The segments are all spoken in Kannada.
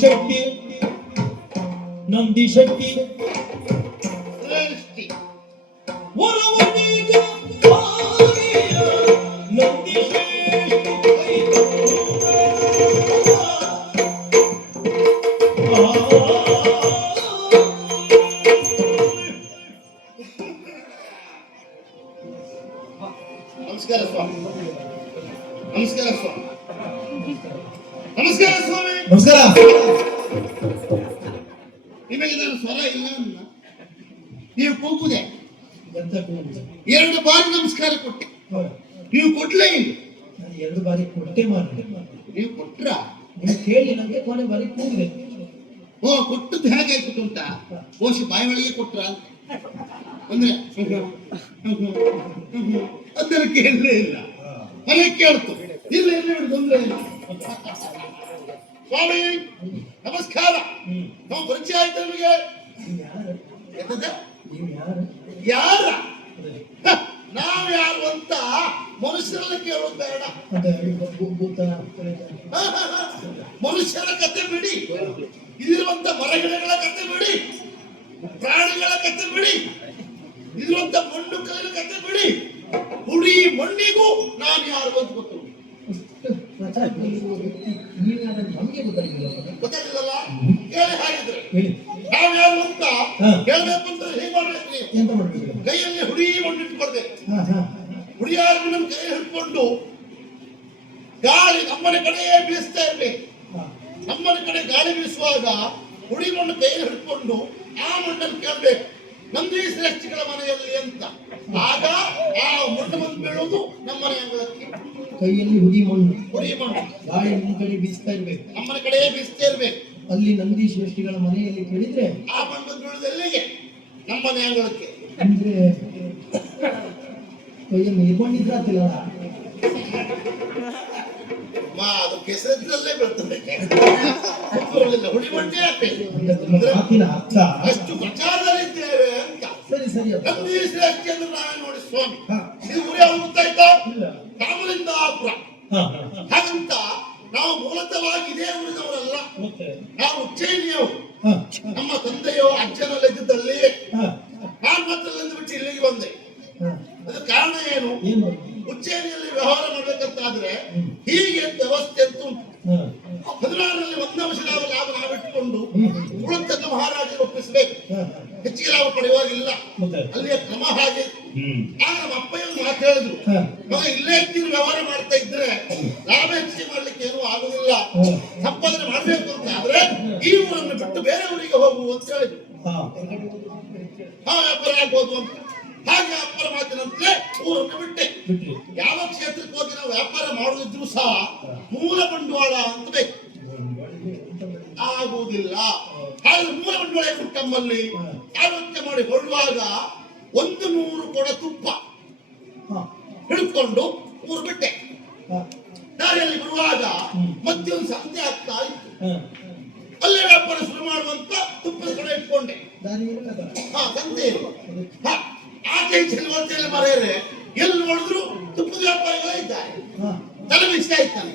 ಶಕ್ತಿ ನಂದಿ ಶಕ್ತಿ. ಕೊಟ್ರ ಅಂದ್ರೆ ಅದನ್ನು ಕೇಳಲೇ ಇಲ್ಲ. ಮನೆ ಕೇಳ್ತು. ಇಲ್ಲ ಇಲ್ಲ ತೊಂದ್ರೆ ಇಲ್ಲ ಸ್ವಾಮಿ, ನಮಸ್ಕಾರ. ನಾವು ಪರಿಚಯ ಆಯ್ತು ನಿಮಗೆ? ಯಾರು? ನಾವ್ ಯಾರು ಅಂತ ಮನುಷ್ಯರಲ್ಲ ಕೇಳೋದು ಬೇಡ. ಮನುಷ್ಯರ ಕತೆ ಬಿಡಿ. ಇದಿರುವಂತ ಮರಗಿಡಗಳ ಕತೆ ಬಿಡಿ. ಪ್ರಾಣಿಗಳ ಕತ್ತೆ ಬಿಡಿ. ಇರುವಂತ ಮಣ್ಣು ಕಲ್ಲಿನ ಕತ್ತೆ ಬಿಡಿ. ಹುಡಿ ಮಣ್ಣಿಗೂ ನಾನು ಯಾರು ಅಂತ ಗೊತ್ತು. ಗೊತ್ತಾಗಿಲ್ಲಲ್ಲ ಹೇಳಿ ಹಾಗಿದ್ರೆ. ಹೇಳಿ. ನಾವ್ ಯಾರು ಅಂತ ಹ. ಹೇಳ್ಬೇಕು ಅಂತ ಹೇಗೆ ಮಾಡ್ಬೇಕು ನೀವು? ಎಂತ ಮಾಡ್ಬೇಕು? ಕೈಯಲ್ಲಿ ಹುಡಿ ಮಣ್ಣು ಇಟ್ಕೊಳ್ದೆ ಹುಡಿಯಾರ ಕೈ ಹಿಡ್ಕೊಂಡು ಗಾಳಿ ನಮ್ಮನೆ ಕಡೆಯೇ ಬೀಸ್ತಾ ಇರ್ಬೇಕು. ನಮ್ಮನೆ ಕಡೆ ಗಾಳಿ ಬೀಸುವಾಗ ಹುಡಿ ಮಣ್ಣು ಕೈ ಹಿಡ್ಕೊಂಡು ಆ ಮಣ್ಣನ್ನು ಕೇಳ್ಬೇಕು ನಂದಿ ಶ್ರೇಷ್ಠಿಗಳ ಮನೆಯಲ್ಲಿ ಅಂತ. ಆಗ ಆ ಮಣ್ಣು ಬಂದು ಬೀಳುವುದು ನಮ್ಮನೆ ಅಂಗಳಕ್ಕೆ. ಕೈಯಲ್ಲಿ ಹುಡಿ ಮಣ್ಣು. ಹುಡಿ ಮಣ್ಣು. ಗಾಳಿ ನಿಮ್ಮ ಕಡೆ ಬೀಸ್ತಾ ಇರ್ಬೇಕು. ನಮ್ಮನ ಕಡೆಯೇ ಬೀಸ್ತಾ ಇರ್ಬೇಕು. ಅಲ್ಲಿ ನಂದಿ ಶ್ರೇಷ್ಠಿಗಳ ಮನೆಯಲ್ಲಿ ಕೇಳಿದ್ರೆ ಆ ಮಣ್ಣು ನಮ್ಮ ಎಲ್ಲಿಗೆ? ನಮ್ಮನೆ ಅಂಗಳಕ್ಕೆ. ಅಂದ್ರೆ ಕೈಯಲ್ಲಿ ಮಾ ಅದು ಬರ್ತದೆ ಹಾಕ್ಬೇಕು ಮಾತಿನ ಅರ್ಥ. ಅಷ್ಟು ಪ್ರಚಾರದಲ್ಲಿದ್ದೇವೆ ಹದಿನಾರರಲ್ಲಿ ಒಂದು ಅಂಶ ನಾವು ಲಾಭ ನಾವಿಟ್ಟುಕೊಂಡು. ಉಳಿದನ್ನು ಮಹಾರಾಜರು ಒಪ್ಪಿಸಬೇಕು. ಹೆಚ್ಚಿಗೆ ಲಾಭ ಪಡೆಯುವಾಗಿಲ್ಲ. ಅಲ್ಲಿಯ ಕ್ರಮ ಹಾಗೆ. ಆದ್ರೆ ಆಗ ನಮ್ಮ ಅಪ್ಪಯ್ಯ ಒಂದು ಮಾತು ಹೇಳಿದ್ರು. ಮಗ ಇಲ್ಲೇ ಇದ್ದೀರಿ ವ್ಯವಹಾರ ಮಾಡ್ತಾ ಇದ್ರೆ ಲಾಭ ಹೆಚ್ಚಿಗೆ ಮಾಡ್ಲಿಕ್ಕೆ ಏನೂ ಆಗುದಿಲ್ಲ. ಸಂಪಾದನೆ ಮಾಡಬೇಕು ಅಂತ ಆದ್ರೆ ಈ ಊರನ್ನು ಬಿಟ್ಟು ಬೇರೆ ಊರಿಗೆ ಹೋಗು ಅಂತ ಹೇಳಿದ್ರು. ಹಾ. ಹಾ ವ್ಯಾಪಾರ ಆಗ್ಬೋದು ಅಂತ. ಹಾಗೆ ಅಪ್ಪರ ಮಾತಿನಂತೆ ಊರನ್ನು ಬಿಟ್ಟೆ. ಯಾವ ಕ್ಷೇತ್ರಕ್ಕೆ ಹೋಗಿ ನಾವು ವ್ಯಾಪಾರ ಮಾಡುದಿದ್ರು ಸಹ ಮೂಲ ಬಂಡವಾಳ ಅಂತ ಬೇಕು ಆಗುವುದಿಲ್ಲ. ಹಾಗೆ ಮೂಲ ಬಂಡವಾಳ ಏನು ತಮ್ಮಲ್ಲಿ ಆಲೋಚನೆ ಮಾಡಿ ಹೊರಡುವಾಗ ಒಂದು ನೂರು ಕೊಡ ತುಪ್ಪ ಹಿಡ್ಕೊಂಡು ಊರು ಬಿಟ್ಟೆ. ದಾರಿಯಲ್ಲಿ ಬರುವಾಗ. ಮತ್ತೆ ಒಂದು ಸಂತೆ ಆಗ್ತಾ ಇತ್ತು. ಅಲ್ಲೇ ವ್ಯಾಪಾರ ಶುರು ಮಾಡುವಂತ ತುಪ್ಪದ ಕಡೆ ಇಟ್ಕೊಂಡೆ. ಹಾ ಸಂತೆ. ಆಚೆ ಈಚೆ ಮರೆಯರೆ ಎಲ್ಲಿ ನೋಡಿದ್ರು ತುಪ್ಪದ ವ್ಯಾಪಾರಿಗಳೇ ಇದ್ದಾರೆ. ಹಾ. ತಲೆ ಬಿಸ್ತಾ ಆಯ್ತಾನೆ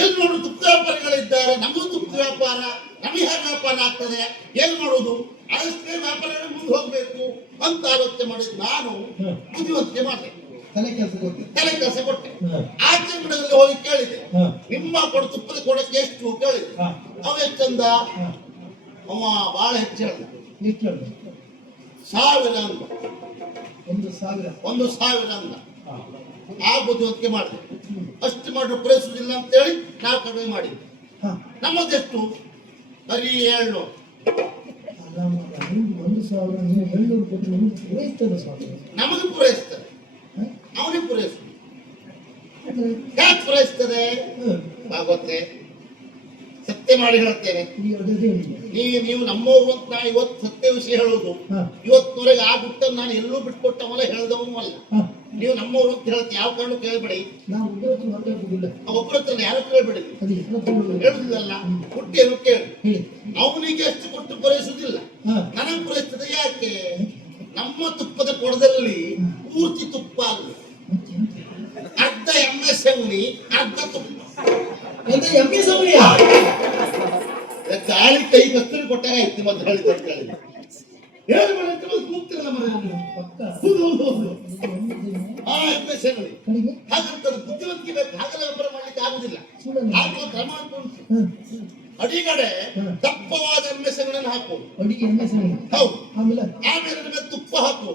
ಎಲ್ಲಿ ನೋಡು ತುಪ್ಪ ವ್ಯಾಪಾರಿಗಳಿದ್ದಾರೆ ನಮಗೂ ತುಪ್ಪ ವ್ಯಾಪಾರ ನಮಗೆ ಹೇಗೆ ವ್ಯಾಪಾರ ಆಗ್ತದೆ. ಏನ್ ಮಾಡೋದು ಅಷ್ಟೇ ವ್ಯಾಪಾರ ಮುಂದೆ ಹೋಗ್ಬೇಕು ಅಂತ ಆಲೋಚನೆ ಮಾಡಿದ್ ನಾನು. ಬುದ್ಧಿವಂತಿಕೆ ಮಾಡಿದೆ. ತಲೆ ಕೆಲಸ ಕೊಟ್ಟೆ. ತಲೆ ಕೆಲಸ ಕೊಟ್ಟೆ. ಆಚೆ ಗಿಡದಲ್ಲಿ ಹೋಗಿ ಕೇಳಿದೆ. ನಿಮ್ಮ ಕೊಡ ತುಪ್ಪದ ಕೊಡಕ್ಕೆ ಎಷ್ಟು ಕೇಳಿದೆ. ಅವ ಎಷ್ಟಂದ? ಅವ ಬಹಳ ಹೆಚ್ಚು ಹೇಳ್ದ. ಸಾವಿರ ಅಂದ. ಒಂದು ಸಾವಿರ. ಒಂದು ಸಾವಿರ ಅಂದ. ಆ ಬುದ್ಧಿವಂತಿಕೆ ಮಾಡಿದೆ. ಅಷ್ಟು ಮಾಡಿದ್ರೆ ಪ್ರಯತ್ನಿಸಿಲ್ಲ ಅಂತೇಳಿ ನಾ ಕಡಿಮೆ ಮಾಡಿದ್ವಿ ನಮ್ಮದೆಷ್ಟು? ಬರೀ ಏಳ್ನೂರು ನಿಮ್ಗೆ ಹಾ? ಅವನಿಗೆ ಪೂರೈಸ್ತದೆ ಯಾಕೆ ಪೂರೈಸ್ತದೆ ಆಗುತ್ತೆ ಸತ್ಯ ಮಾಡಿ ಹೇಳ್ತೇನೆ. ನೀವು ನೀವು ನಮ್ಮವರು ಅಂತ ನಾ ಇವತ್ತು ಸತ್ಯ ವಿಷಯ ಹೇಳೋದು. ಇವತ್ತು ಇವತ್ತಿನವರೆಗೆ ಆ ಗುಟ್ಟನ್ನು ನಾನು ಎಲ್ಲೂ ಬಿಟ್ಕೊಟ್ಟವಲ್ಲ ಹೇಳ್ದವನು ಅಲ್ಲ. ನೀವು ನಮ್ಮವರು ಅಂತ ಹೇಳಿ ಯಾವ ಕಾರಣ ಕೇಳಬೇಡಿ. ನಾವು ಒಬ್ಬರ ಹತ್ರ ಒಬ್ಬರ ಹತ್ರ ಯಾರು ಕೇಳಬೇಡಿ. ಅದು ಎಲ್ಲ ತಗೊಳ್ಳುವುದು. ಹೇಳುದಿಲ್ಲ ಹುಟ್ಟಿ ಏನು ಕೇಳಿ. ಅವನಿಗೆ ಅಷ್ಟು ಕೊಟ್ಟು ಪೂರೈಸುವುದಿಲ್ಲ. ಹಾ. ನನಗೆ ಪೂರೈಸ್ತದೆ ಯಾಕೆ? ನಮ್ಮ ತುಪ್ಪದ ಕೊಡದಲ್ಲಿ ಪೂರ್ತಿ ತುಪ್ಪ ಆಗಲಿ ಅರ್ಧ ಎಂ ಎಮ್ಮೆ ಸಗಣಿ ಅರ್ಧ ತುಪ್ಪ. ಎಂ ಗಾಳಿ ಕೈ ಕಸ್ತೂರಿ ಕೊಟ್ಟಾಗ ಆಯ್ತು ಮತ್ತೆ ಹೇಳಿ ಅಂತ ಅಂತ ಮತ್ತೆ ಕೂಗ್ತಿರಲ್ಲ ಮನೆ ಹೌದು ಹೌದು ಹೌದು. ಆ ಹಾಗಂತ ಬುದ್ಧಿವಂತಿಕೆ ಬೇಕು. ಹಾಗೆಲ್ಲ ವ್ಯಾಪಾರ ಮಾಡ್ಲಿಕ್ಕೆ ಆಗುದಿಲ್ಲ. ಹಾಕುವ ಕ್ರಮ ಅಡಿಗಡೆ. ದಪ್ಪವಾದ ಎಮ್ಮೆ ಸಗಣಿಯನ್ನು ಹಾಕುವುದು ಅಡಿಗೆ ಎಮ್ಮೆ ಸವಣಿ ಹೌದು. ಆಮೇಲೆ? ಆಮೇಲೆ ತುಪ್ಪ ಹಾಕು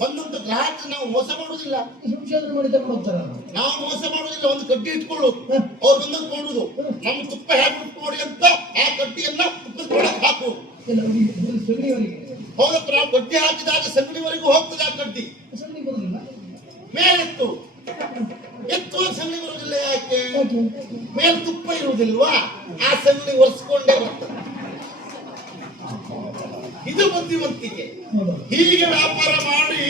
ಒಂದೊಂದು ಬಂದಂತ ಗ್ರಾಹಕ ನಾವು ಮೋಸ ಮಾಡುವುದಿಲ್ಲ. ಸಂಶೋಧನೆ ಮಾಡಿ ತಗೊಂಡು ಹೋಗ್ತಾರ? ನಾವು ಮೋಸ ಮಾಡುವುದಿಲ್ಲ. ಒಂದು ಕಡ್ಡಿ ಇಟ್ಕೊಳ್ಳೋದು. ಅವ್ರು ಬಂದಂತ ನೋಡುದು ನಮ್ಮ ತುಪ್ಪ ಹೇಗೆ ನೋಡಿ ಅಂತ ಆ ಕಡ್ಡಿಯನ್ನ ತುಪ್ಪದ ಒಂದು ಸಗಣಿಯವರಿಗೆ. ಹೌದಪ್ಪ ನಾವು ಕಡ್ಡಿ ಹಾಕಿದಾಗ ಸಂಗಡಿವರೆಗೂ ಹೋಗ್ತದೆ ಆ ಕಡ್ಡಿ. ಸಗಣಿ ಮೇಲೆತ್ತು. ಎತ್ತುವ ಸಂಗಡಿ ಬರುವುದಿಲ್ಲ ಯಾಕೆ? ಮೇಲ್ ತುಪ್ಪ ಇರುವುದಿಲ್ವಾ? ಆ ಸಂಗಡಿ ಒರೆಸ್ಕೊಂಡೇ ಬರ್ತದೆ. ಇದು ಬುದ್ಧಿವಂತಿಕೆ. ಹೀಗೆ ವ್ಯಾಪಾರ ಮಾಡಿ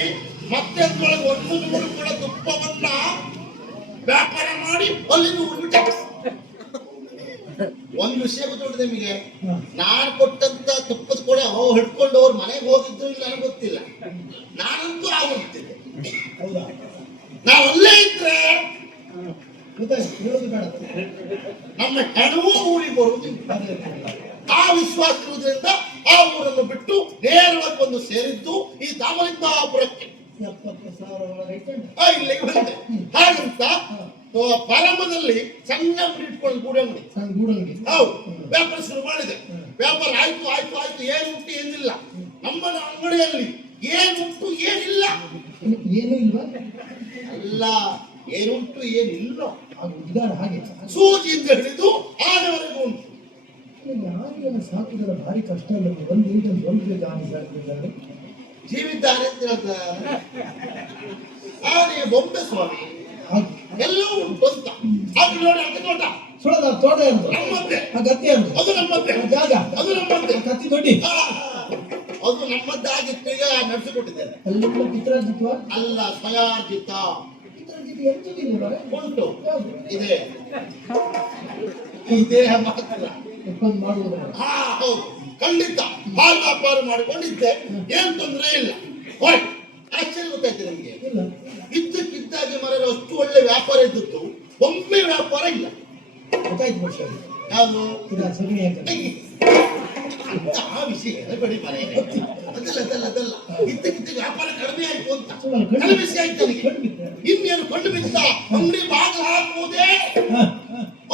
ಮತ್ತೆ ಅದ್ರೊಳಗೆ ಒಂದು ಮೂರು ಕೂಡ ತುಪ್ಪವನ್ನ ವ್ಯಾಪಾರ ಮಾಡಿ ಅಲ್ಲಿಂದ ಉಡ್ಬಿಟ್ಟೆ ಒಂದು ವಿಷಯ ಗೊತ್ತುಂಟು ನಿಮಗೆ? ನಾನು ಕೊಟ್ಟಂತ ತುಪ್ಪದ ಕೂಡ ಹೋ ಹಿಡ್ಕೊಂಡು ಅವ್ರ ಮನೆಗೆ ಹೋಗಿದ್ದು ಇಲ್ಲ ನನಗೆ ಗೊತ್ತಿಲ್ಲ ನಾನಂತೂ ಆಗುತ್ತಿದ್ದೆ ಹೌದಾ ನಾವು ಅಲ್ಲೇ ಇದ್ರೆ ಗೊತ್ತಾಯ್ತು ಹೇಳೋದು ಬೇಡ ನಮ್ಮ ಹೆಣವೂ ಊರಿಗೆ ಬರುವುದಿಲ್ಲ ಅದೇ ಅದೇ. ಆ ವಿಶ್ವಾಸ ಇರುವುದರಿಂದ ಆ ಊರನ್ನು ಬಿಟ್ಟು ನೇರವಾಗಿ ಬಂದು ಸೇರಿದ್ದು ಈ ದಾಮಲಿಂಗಾಪುರಕ್ಕೆ ಎಪ್ಪತ್ತು ಸಾವಿರ ಒಳಗೆ ಇಟ್ಕೊಂಡು ಆ ಇಲ್ಲಿಗೆ ಬಂದೆ ಹಾಗಂತ ಆ, ಪ್ರಾರಂಭದಲ್ಲಿ ಸಣ್ಣ ಅಂಗಡಿ ಇಟ್ಕೊಂಡು ಗೂಡಿ ಅಂಗಡಿ ನಾನು ಗೂಡಂಗಿ ಹೌದು ವ್ಯಾಪಾರ ಶುರು ಮಾಡಿದೆ. ವ್ಯಾಪಾರ ಆಯ್ತು ಆಯ್ತು ಆಯ್ತು ಏನುಂಟು ಏನಿಲ್ಲ. ನಮ್ಮ ಅಂಗಡಿಯಲ್ಲಿ ಏನುಂಟು ಏನಿಲ್ಲ. ಏನು ಇಲ್ವಾ? ಅಲ್ಲ ಏನುಂಟು ಏನಿಲ್ಲ. ಅದು ಸೂಜಿ ಹಾಗೆ. ಸೂಜಿಯಿಂದ ಹಿಡಿದು ಆನೆವರೆಗೂ ಉಂಟು. ಆನೆಯನ್ನು ಸಾಕಿದ್ರೆ ಭಾರಿ ಕಷ್ಟ ಇಲ್ಲ ಒಂದು ಇಂಟನ್ ಒಂದು ಆನೆ ಸಾಕಿದ್ದಾರೆ ಜೀವಿದ್ದಾರೆ ಅಂತ ಹೇಳ್ತಾರೆ. ಆನೆಯ ಬೊಂಬೆ ಸ್ವಾಮಿ. ಎಲ್ಲವೂ ಉಂಟು ಅಂತ ಅದು ನೋಡಿ. ಅದಕ್ಕೆ ಸುಳದ ತೋಟ ಇರೋದು ನಮ್ಮದ್ದೇ. ಗದ್ದೆ ಇರೋದು ಅದು ನಮ್ಮದ್ದೇ. ಜಾಗ. ಅದು ನಮ್ಮದ್ದೇ. ಕತ್ತಿ ದೊಡ್ಡಿ. ಅದು ನಮ್ಮದ್ದಾಗಿತ್ತು ಈಗ ನಡೆಸಿಕೊಟ್ಟಿದ್ದೇನೆ ಎಲ್ಲ ಪಿತ್ರಾಜಿತ್ವ ಅಲ್ಲ ಸ್ವಯಾರ್ಜಿತ ಉಂಟು. ಇದೆ. ಈ ದೇಹ ಮಾತ್ರ. ಹಾ ಹೌದು. ಖಂಡಿತ. ಹಾಲು ವ್ಯಾಪಾರ ಮಾಡಿಕೊಂಡಿದ್ದೆ. ಏನ್ ತೊಂದರೆ ಇಲ್ಲ. ಆಶ್ಚರ್ಯ ಗೊತ್ತಾಯ್ತು ನಮ್ಗೆ. ಇಲ್ಲ. ಇದ್ದಕ್ಕಿದ್ದಾಗೆ ಮರೆಯಲು ಅಷ್ಟು ಒಳ್ಳೆ ವ್ಯಾಪಾರ ಇದ್ದಿತ್ತು ಒಮ್ಮೆ ವ್ಯಾಪಾರ ಇಲ್ಲ. ಗೊತ್ತಾಯ್ತು ವರ್ಷ ಯಾವುದು? ಸಗಣಿ ಆ ವಿಷಯ ಹೇಳಬೇಡಿ ಮರೆ. ಅದಲ್ಲ ಅದಲ್ಲ ಅದಲ್ಲ. ಇದ್ದಕ್ಕಿದ್ದ ವ್ಯಾಪಾರ ಕಡಿಮೆ ಆಯ್ತು ಅಂತ. ಕಡಿಮೆ ವಿಷಯ ಆಯ್ತು ನನಗೆ ಇನ್ನೇನು ಕಂಡು ಬಿದ್ದ ಅಂಗಡಿ ಬಾಗಿಲು ಹಾಕುವುದೇ?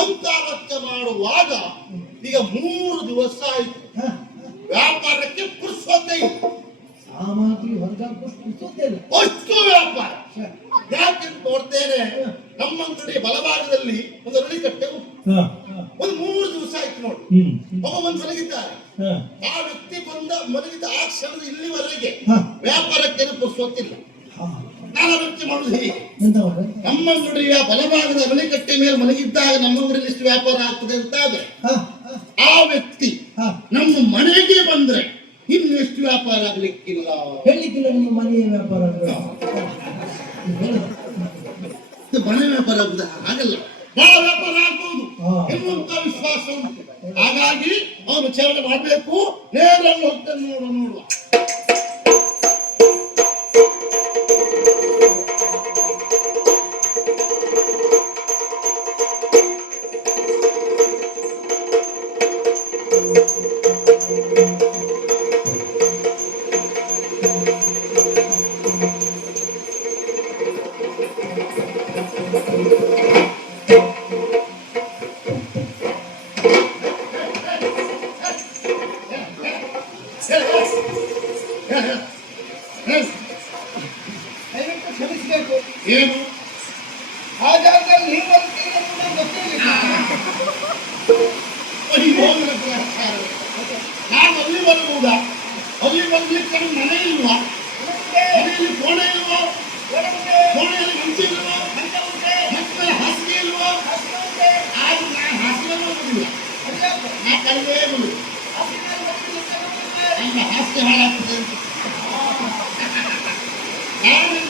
ಅಂತ ಹಾ, ಮಾಡುವಾಗ ಈಗ ಮೂರು ದಿವಸ ಆಯ್ತು. ವ್ಯಾಪಾರಕ್ಕೆ ಪುರ್ಸೊತ್ತೆ ಇಲ್ಲ. ಸಾಮಗ್ರಿ ಸುದ್ದಿ ಇಲ್ಲ. ಅಷ್ಟು ವ್ಯಾಪಾರ. ಛೆ. ಯಾಕೆಂತ ನೋಡ್ತೇನೆ ನಮ್ಮ ಅಂಗಡಿ ಬಲಭಾಗದಲ್ಲಿ ಒಂದು ರಳಿಕಟ್ಟೆ ಕಟ್ಟೆ. ಒಂದು ಮೂರು ದಿವಸ ಆಯ್ತು ನೋಡಿ ಒಬ್ಬ ಬಂದು ಮಲಗಿದ್ದಾರೆ ಆ ವ್ಯಕ್ತಿ ಬಂದ ಮಲಗಿದ ಆ ಕ್ಷಣದ ಇಲ್ಲಿವರೆಗೆ. ವ್ಯಾಪಾರಕ್ಕೆ ಪುರ್ಸೊತ್ತಿಲ್ಲ ಹಾ. ನಾನು ವ್ಯಕ್ತಿ ಮಾಡುದು ಹೇಗೆ? ನಮ್ಮ ಅಂಗಡಿಯ ಬಲಭಾಗದ ಅರಳಿಕಟ್ಟೆ ಮೇಲೆ ಮಲಗಿದ್ದಾಗ ನಮ್ಮ ಅಂಗಡಿಯಲ್ಲಿ ಎಷ್ಟು ವ್ಯಾಪಾರ ಆಗ್ತದೆ ಅಂತ ಆದ್ರೆ ಆ ವ್ಯಕ್ತಿ ನಮ್ಮ ಮನೆಗೆ ಬಂದ್ರೆ ಇನ್ನು ಎಷ್ಟು ವ್ಯಾಪಾರ ಆಗ್ಲಿಕ್ಕಿಲ್ಲ Thank you.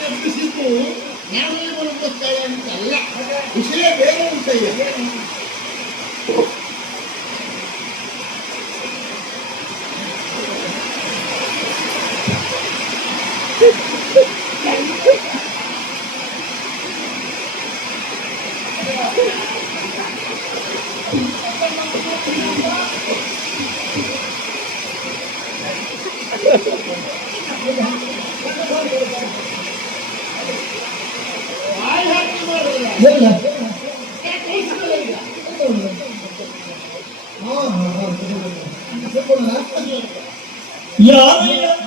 ತಪ್ಪಿಸಿದ್ದು ಜ್ಞಾನವನ್ನು ಅಂತ ಅಲ್ಲ ವಿಷಯ ಬೇರೆ ಉಂಟಯ್ಯ. ಯಾರು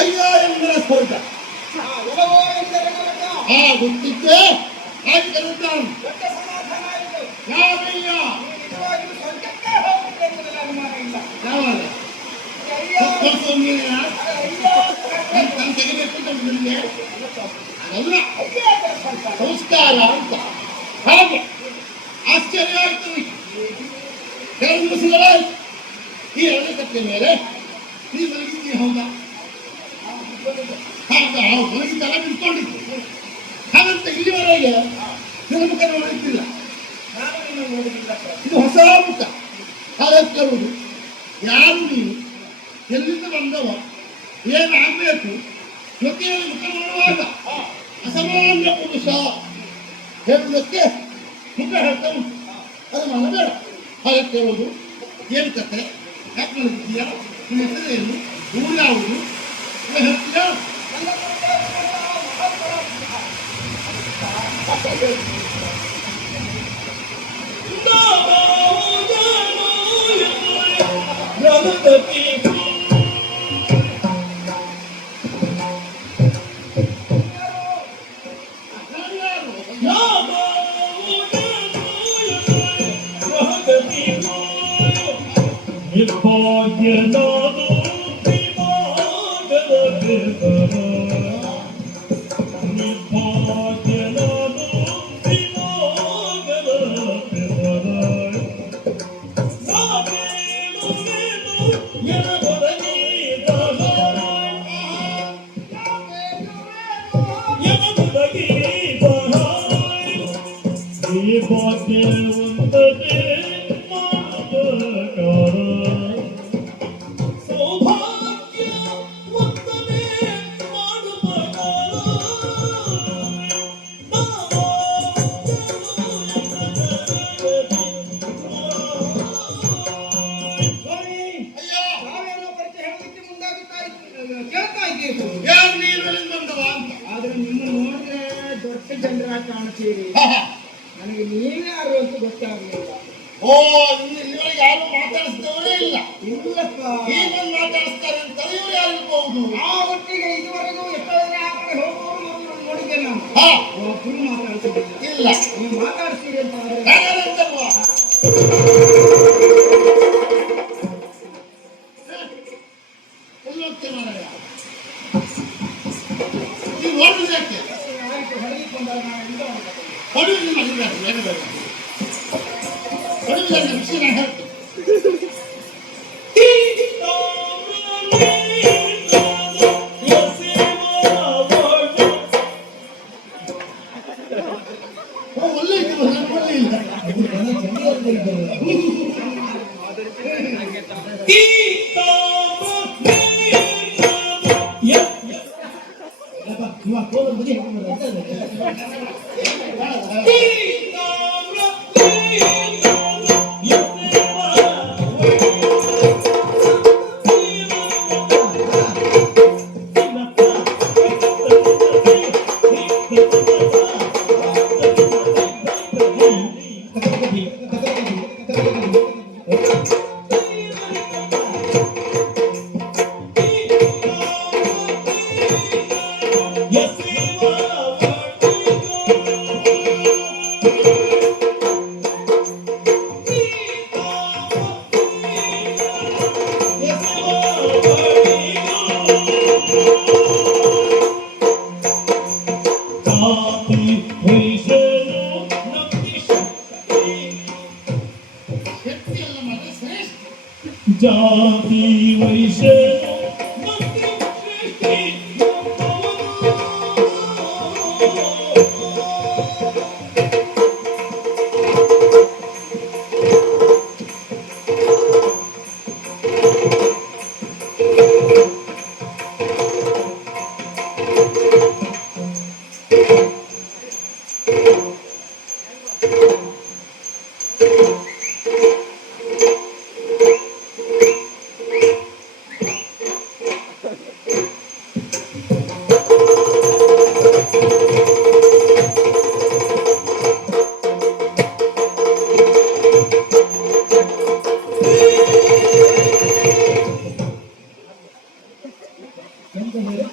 ಅಯ್ಯ ಎಂದರೆ ಸ್ಫೋಟ ಆ ಗುಟ್ಟಿದ್ದೆ ಯಾರಿಲ್ಲ ಸಂಸ್ಕಾರ ಅಂತ. ಹಾಗೆ. ಆಶ್ಚರ್ಯ ಆಯ್ತು. ಕೆಲವು ಈ ಎರಡು ಕಟ್ಟೆ ಮೇಲೆ. ನೀವು ಹೌದಾ? ಹೌದು ಮಲಗಿದ್ದಲ್ಲ ನಿಂತ್ಕೊಂಡಿದ್ದು ಹಾಗಂತ ಇಲ್ಲಿವರೆಗೆ ಮುಖ ನೋಡಿದ್ದಿಲ್ಲ. ಇದು ಹೊಸ ಮುಖ. ಹಾಗಾಗಿ ಕೇಳುವುದು ಯಾರು ನೀನು? ಎಲ್ಲಿಂದ ಬಂದವ? ಏನಾಗಬೇಕು ಜೊತೆಯಲ್ಲಿ ಮುಖ ನೋಡುವಾಗ ಅಸಮಾನ್ಯ ಪುರುಷ. ಹೇಳುವುದಕ್ಕೆ ಮುಖ ಹೇಳ್ತಾ ಉಂಟು. ಅದು ಮಾಡಬೇಡ ಹಾಗೆ ಏನು ಕತೆ? ಯಾಕೆ ಮಲಗಿದ್ದೀಯಾ? ನಿಮ್ಮ ಹೆಸರೇನು? ಊರು ಯಾವುದು? no the people. Thank you. ಇಲ್ಲ ನೀವು ಮಾತಾಡ್ತೀರಿ ಅಂತ tem ideia.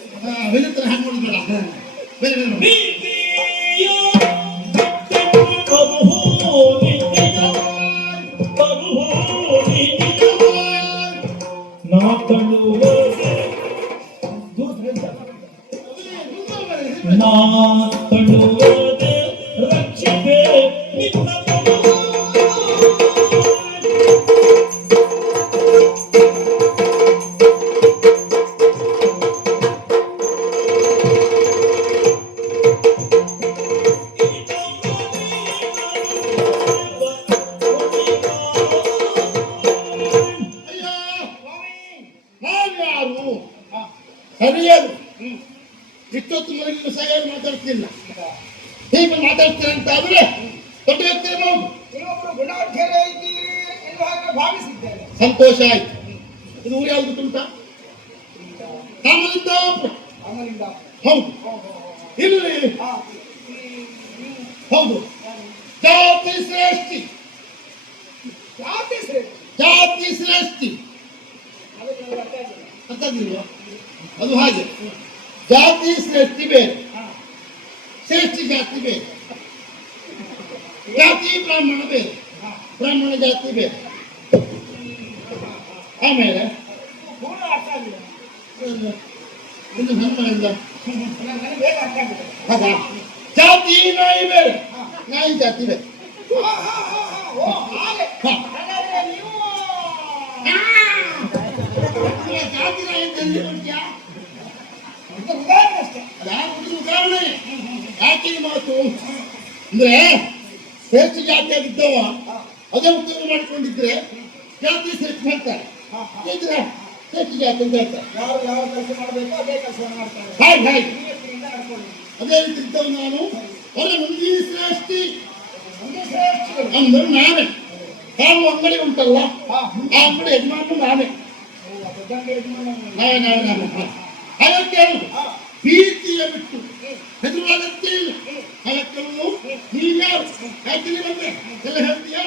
ಎಂತ ಬೇರೆ? ಆ, ವಿನಂತರ ಸರಿಯದು ಇಷ್ಟೊತ್ತು ಮನೆಗೆ ಸರಿಯಾಗಿ ಮಾತಾಡ್ತಿಲ್ಲ. ಹೀಗೆ ಮಾತಾಡ್ತೀರ ಅಂತ ಆದ್ರೆ ದೊಡ್ಡ ವ್ಯಕ್ತಿ ಭಾವಿಸಿದ್ದೇನೆ ಸಂತೋಷ ಆಯ್ತು. ಇದು ಊರು ಯಾವುದು ತುಂಟ? ಹೌದು. ಇಲ್ಲಿ ಹಾ ಹೌದು. ಜಾತಿ ಶ್ರೇಷ್ಠಿ. ಜಾತಿ ಶ್ರೇಷ್ಠಿ. ಜಾತಿ ಶ್ರೇಷ್ಠಿ. ಅದಕ್ಕೆ ಅದು ಹಾಗೆ ಜಾತಿ ಶ್ರೇಷ್ಠಿ ಬೇರೆ ಹಾ. ಶ್ರೇಷ್ಠಿ ಜಾತಿ ಬೇರೆ ಜಾತಿ ಬ್ರಾಹ್ಮಣ ಬೇರೆ ಬ್ರಾಹ್ಮಣ ಜಾತಿ ಬೇರೆ ಆಮೇಲೆ ಪೂರ್ಣ ಅರ್ಥ ಆಗಿಲ್ಲ ಇನ್ನು ಹನುಮನಿಂದ ನನಗೆ ನನಗೆ ಬೇಗ ಅರ್ಥ ಆಗಿದೆ ಹಾಗ ಜಾತಿ ನಾಯಿ ಬೇರೆ ನಾಯಿ ಜಾತಿ ಬೇರೆ ಹಾ, ಹಾ, ಹಾ, ಹಾ. ಓ ಹಾಗೆ ಹಾ. ಹಾಗಾದ್ರೆ ನೀವು ಇಲ್ಲ, ಜಾತಿ ನಾಯಿ ಅಂತ ಉದಾಹರಣೆ ಅಷ್ಟೇ ಉದಾಹರಣೆ ಯಾಕೆ ಮಾತು ಅಂದ್ರೆ ಶ್ರೇಷ್ಠ ಜಾತಿಯಾಗಿದ್ದವ ಅದೇ ಉದ್ಯೋಗ ಮಾಡಿಕೊಂಡಿದ್ರೆ ಜಾತಿ ಶ್ರೇಷ್ಠ ಮಾಡ್ತಾರೆ ಶ್ರೇಷ್ಠ ಜಾತಿ ಅಂತ ಹೇಳ್ತಾರೆ ಯಾವ ಕೆಲಸ ಮಾಡಬೇಕು ಅದೇ ಕೆಲಸವನ್ನು ಮಾಡ್ತಾರೆ ಅದೇ ರೀತಿ ಇದ್ದವ ನಾನು. ಹೊರ ಮಂದಿ ಶ್ರೇಷ್ಠಿ ಅಂದ್ರೆ ನಾನೇ ನಾವು ಅಂಗಡಿ ಉಂಟಲ್ಲ. ಆ ಅಂಗಡಿ ಯಜಮಾನ ನಾನೇ. ನಾವೇ ನಾವೇ ನಾವೇ ಅದಕ್ಕೆ ಪ್ರೀತಿಯ ಬಿಟ್ಟು ಹೆದರುವಾಗತ್ತೇ ಇಲ್ಲ ಅದಕ್ಕೆ ನೀವ್ಯಾರು ಯಾಕೆ ಬಂದೆ ಎಲ್ಲ ಹೇಳ್ತೀಯಾ